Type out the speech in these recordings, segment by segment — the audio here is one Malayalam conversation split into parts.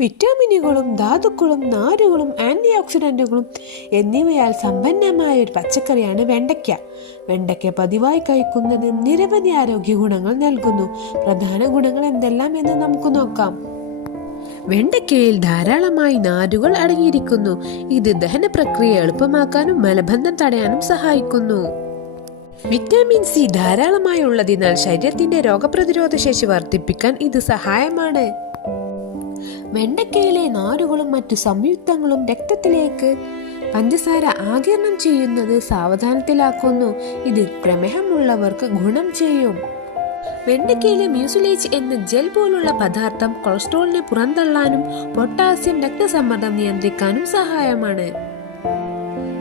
വിറ്റാമിനുകളും ധാതുക്കളും നാരുകളും ആന്റി ഓക്സിഡന്റുകളും എന്നിവയാൽ സമ്പന്നമായ ഒരു പച്ചക്കറിയാണ് വെണ്ടയ്ക്ക. വെണ്ടയ്ക്ക പതിവായി കഴിക്കുന്നത് നിരവധി ആരോഗ്യ ഗുണങ്ങൾ നൽകുന്നു. പ്രധാന ഗുണങ്ങൾ എന്തെല്ലാം എന്ന് നമുക്ക് നോക്കാം. വെണ്ടയ്ക്കയിൽ ധാരാളമായി നാരുകൾ അടങ്ങിയിരിക്കുന്നു. ഇത് ദഹന പ്രക്രിയ എളുപ്പമാക്കാനും മലബന്ധം തടയാനും സഹായിക്കുന്നു. വിറ്റാമിൻ സി ധാരാളമായി ഉള്ളതിനാൽ ശരീരത്തിന്റെ രോഗപ്രതിരോധ ശേഷി വർദ്ധിപ്പിക്കാൻ ഇത് സഹായമാണ്. വെണ്ടയ്ക്കയിലെ നാരുകളും മറ്റു സംയുക്തങ്ങളും രക്തത്തിലേക്ക് പഞ്ചസാര ആഗിരണം ചെയ്യുന്നത് സാവധാനത്തിലാക്കുന്നു. ഇത് പ്രമേഹമുള്ളവർക്ക് ഗുണം ചെയ്യും. വെണ്ടയ്ക്കയിലെ മ്യൂസിലേജ് എന്ന ജെൽ പോലുള്ള പദാർത്ഥം കൊളസ്ട്രോളിനെ പുറന്തള്ളാനും പൊട്ടാസ്യം രക്തസമ്മർദ്ദം നിയന്ത്രിക്കാനും സഹായമാണ്.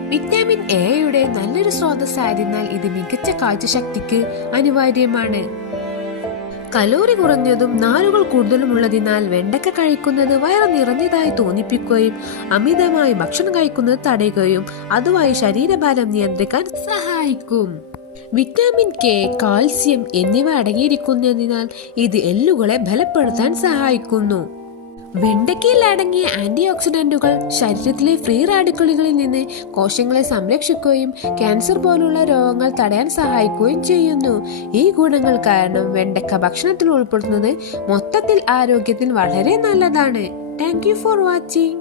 വിറ്റാമിൻ എയുടെ നല്ലൊരു സ്രോതസ്സായതിനാൽ ഇത് മികച്ച കാഴ്ചശക്തിക്ക് അനിവാര്യമാണ്. കലോറി കുറഞ്ഞതും നാരുകൾ കൂടുതലും ഉള്ളതിനാൽ വെണ്ടയ്ക്ക കഴിക്കുന്നത് വയറ് നിറഞ്ഞതായി തോന്നിപ്പിക്കുകയും അമിതമായി ഭക്ഷണം കഴിക്കുന്നത് തടയുകയും അതുവഴി ശരീരഭാരം നിയന്ത്രിക്കാൻ സഹായിക്കും. വിറ്റാമിൻ കെ, കാൽസ്യം എന്നിവ അടങ്ങിയിരിക്കുന്നതിനാൽ ഇത് എല്ലുകളെ ബലപ്പെടുത്താൻ സഹായിക്കുന്നു. വെണ്ടയ്ക്കയിൽ അടങ്ങിയ ആന്റി ഓക്സിഡന്റുകൾ ശരീരത്തിലെ ഫ്രീ റാഡിക്കലുകളിൽ നിന്ന് കോശങ്ങളെ സംരക്ഷിക്കുകയും ക്യാൻസർ പോലുള്ള രോഗങ്ങൾ തടയാൻ സഹായിക്കുകയും ചെയ്യുന്നു. ഈ ഗുണങ്ങൾ കാരണം വെണ്ടയ്ക്ക ഭക്ഷണത്തിൽ ഉൾപ്പെടുത്തുന്നത് മൊത്തത്തിൽ ആരോഗ്യത്തിന് വളരെ നല്ലതാണ്. Thank you for watching.